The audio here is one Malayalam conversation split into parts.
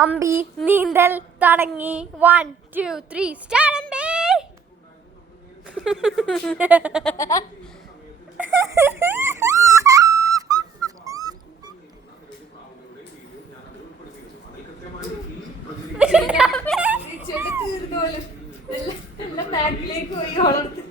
അമ്പി നീന്തൽ തുടങ്ങി. 1 2 3 സ്റ്റാർട്ട് അമ്പി. ബാക്കിലേക്ക് പോയി വളർത്തുന്ന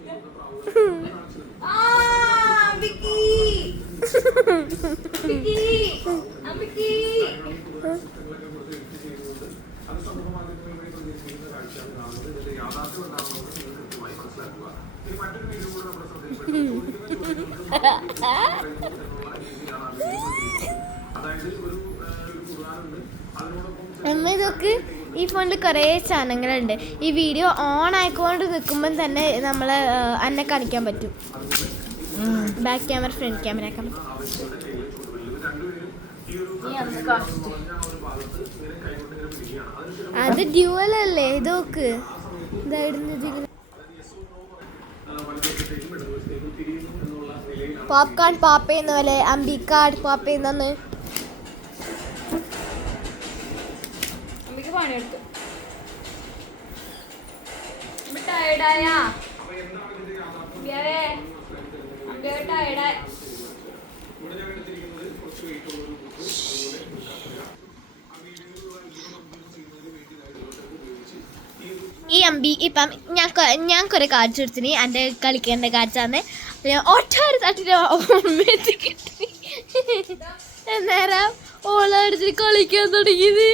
ഇതൊക്കെ ഈ ഫോണിൽ കുറേ ചാനലുകളുണ്ട്. ഈ വീഡിയോ ഓൺ ആയിക്കൊണ്ട് നിൽക്കുമ്പം തന്നെ നമ്മളെ എന്നെ കാണിക്കാൻ പറ്റും. ബാക്ക് ക്യാമറ ഫ്രണ്ട് ക്യാമറ ആക്കാൻ പറ്റും. അത് ഡ്യുവൽ അല്ലേ? ഇതൊക്കെ ഇതായിരുന്നു. പോപ്കോൺ പാപ്പയെന്ന പോലെ അമ്പിക്കാട് പാപ്പയെന്നു പണിയെടുത്തു. ടയർഡായ ടയർഡായ ഈ അമ്പി ഇപ്പം ഞാൻ കുറെ കാർഡ്സ് എടുത്തിന്. എൻ്റെ കളിക്കേണ്ട കാർഡ്സാണ്. ഒട്ടാറ് തട്ടിട്ട് കിട്ടി. നേരം ഓളെടുത്തിട്ട് കളിക്കാൻ തുടങ്ങിയത്.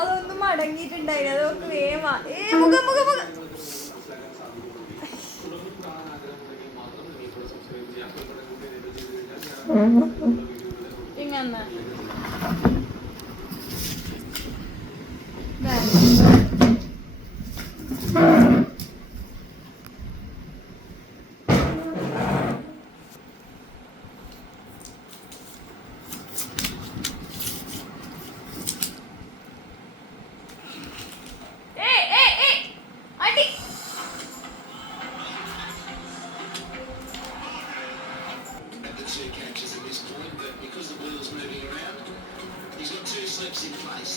അതൊന്നും മടങ്ങിയിട്ടുണ്ടായില്ല. അതൊക്കെ വേമാ ഇങ്ങനെ catches at this point, but because the wheel's moving around, he's got 2 slips in place.